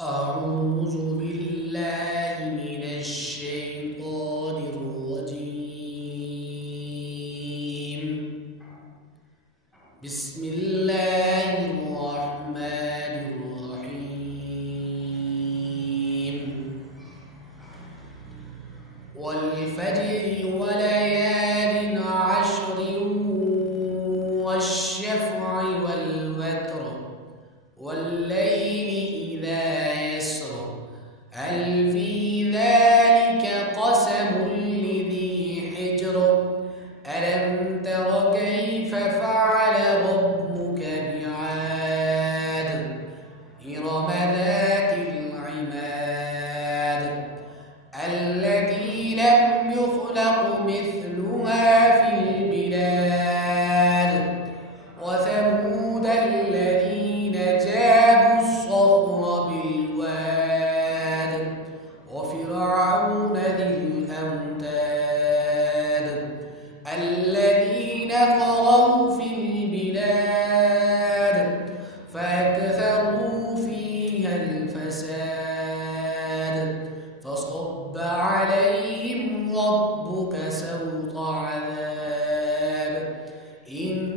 أعوذ بالله من الشيطان الرجيم. بسم الله الرحمن الرحيم. والفجر وليال عشر والشفع والوتر والليل إذا يسر هل في ذلك قسم لذي حجر ألم تر كيف فعل ربك بعاد إرم ذات العماد التي لم يخلق مثلها في البلاد وثمود الذين جابوا الصخر بالواد وفرعون ذي الأوتاد الذين طغوا في البلاد فأكثروا فيها الفساد فصب عليهم ربك سوط عذاب إن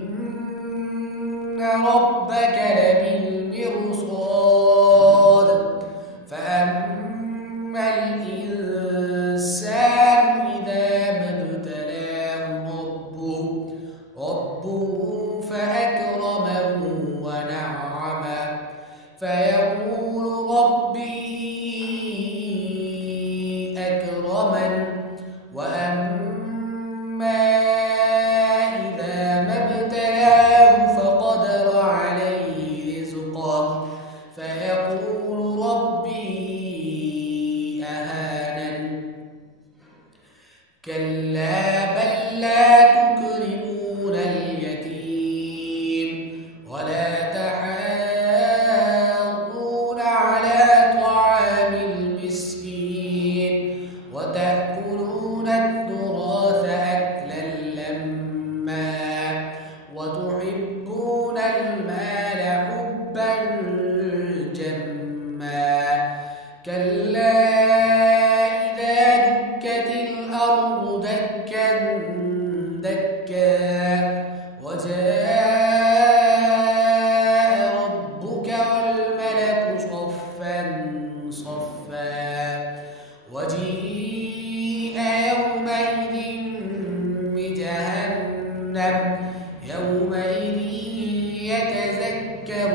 ربك لبالمرصاد فأما الإنسان إذا ما ابتلاه ربه فأكرمه ونعمه فيقول ربي أكرمن وأما إذا ما ابتلاه فقدر عليه رزقه فيقول ربي أهانن كلا بل لا تكرمون اليتيم ولا تحاضون على طعام المسكين وتأكلون التراث أكلا لما وتحبون المال حبا جما كلا إذا دكت الأرض دكا دكا وجاء ربك والملك صفا صفا وجيء يومئذ بجهنم يومئذ يتذكر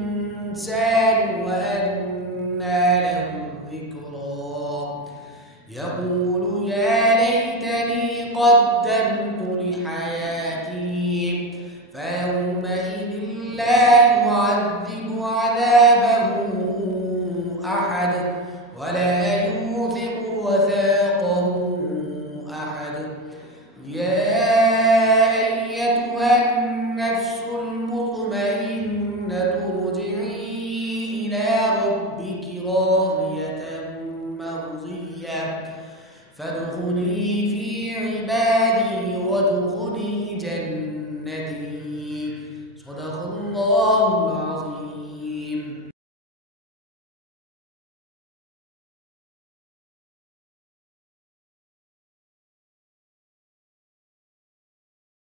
الإنسان وأنى له الذكرى يقول يا ليتني قدمت لحياتي فيومئذ لا يعذب عذابه أحد ولا يوثق وثاقه أحد يا أيتها النفس المطمئنة ارجعي إلى ربك راضية مرضية فادخلي في عبادي وادخلي جنتي صدق الله